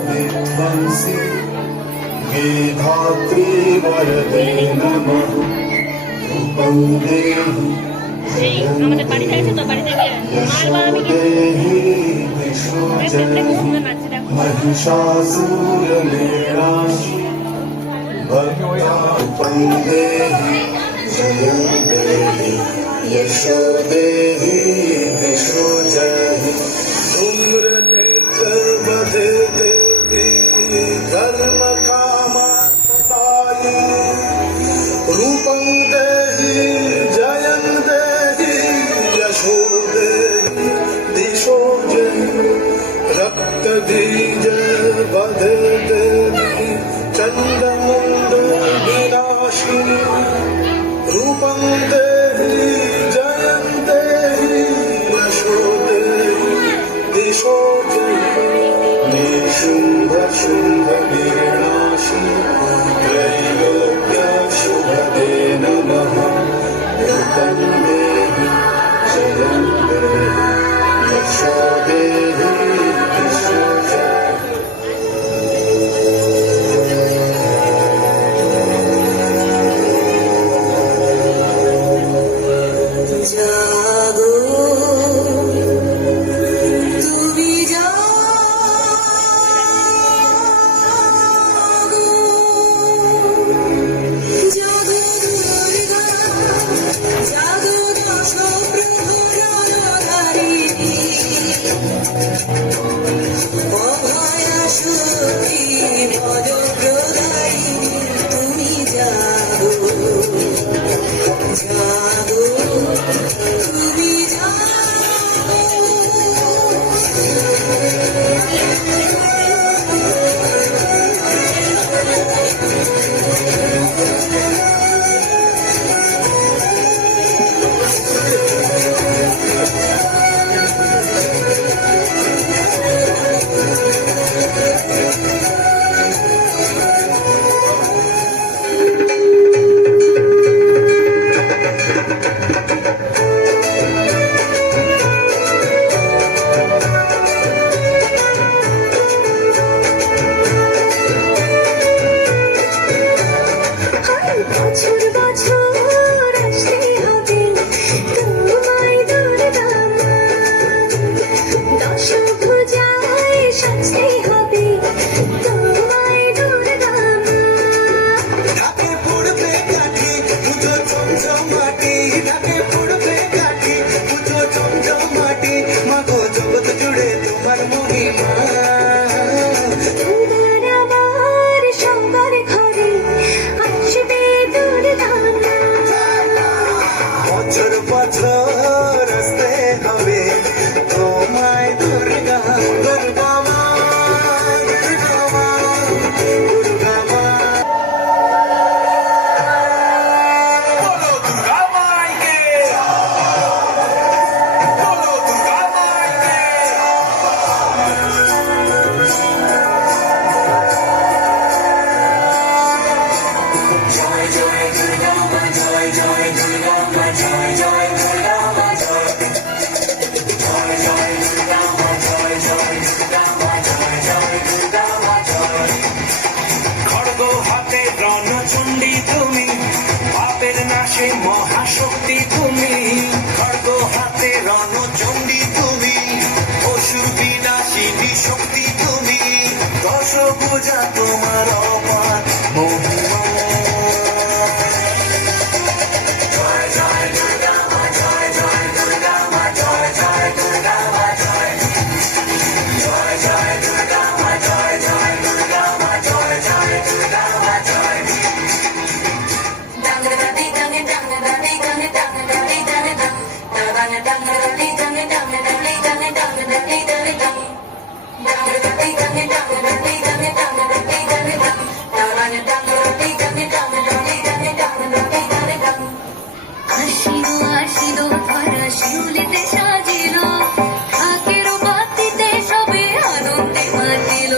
विध्वंसि हे धात्री वरदे नमः रूपं देहि আমাদের বাড়িতে আছে তো বাড়িতে গিয়ে মারবার আমি কি दिशो जहि महिषासुरनिर्नाशि भक्तां देहि जयं देहि यशो देहि दिशो जहि धूम्र नेत्र बधे देवी धर्म कामदायिनी रूपं देहि जयं देहि यशो देहि दिशो जहि रक्त बीज बधे देवी चंडमुंड विनाशिनी रूपं देहि जयं देहि यशो देहि दिशो जहि निशुंभ शुंभ विनाशिनी त्रैलोक्य शुभदे नमः रूपं देहि जयं देहि यशो देहि दिशो जहि जागो তুমি जागो जागो दुर्गा जागो दश प्रहराधारिणी অভয়া শক্তি পদপ্রদায়িনী তুমি জাগো জাগো তুমি বছর বছর আসতে হবে তোমায় দুর্গা মা দশভুজায় সাজতে হবে তোমায় দুর্গা মা ঢাকে পড়বে কাঠি পুজো চমচমাটি ঢাকে পড়বে কাঠি পুজো চমচমাটি মাগো জগৎ জুড়ে তোমার মহিমা তোমার আমার সবার ঘরে আসবে দুর্গা মা বছর বছর আসতে হবে তোমায় দুর্গা দুর্গা মা দুর্গা মা দুর্গা মা বলো দুর্গা মাইকে বলো দুর্গা মাইকে জয় জয় দুর্গা মা জয় জয় দুর্গা মা জয় জয় দুর্গা মা জয় জয় জয় দুর্গা মা জয় জয় দুর্গা মা জয় জয় দুর্গা মা জয় খড়গ হাতে রণচণ্ডী তুমি পাপের নাশে মহাশক্তি তুমি খড়গ হাতে রণচণ্ডী তুমি অসুর বিনাশিনী শক্তি তুমি দশভুজা তোমার অপার মহিমা জয় জয় দুর্গা মা জয় জয় দুর্গা মা জয় জয় দুর্গা মা জয় জয় জয় দুর্গা মা জয় জয় দুর্গা মা জয় জয় দুর্গা মা জয় আসিলো আসিলো ধরা শিউলিতে সাজিল ঢাকের বাতিতে সবে আনন্দে মাতিল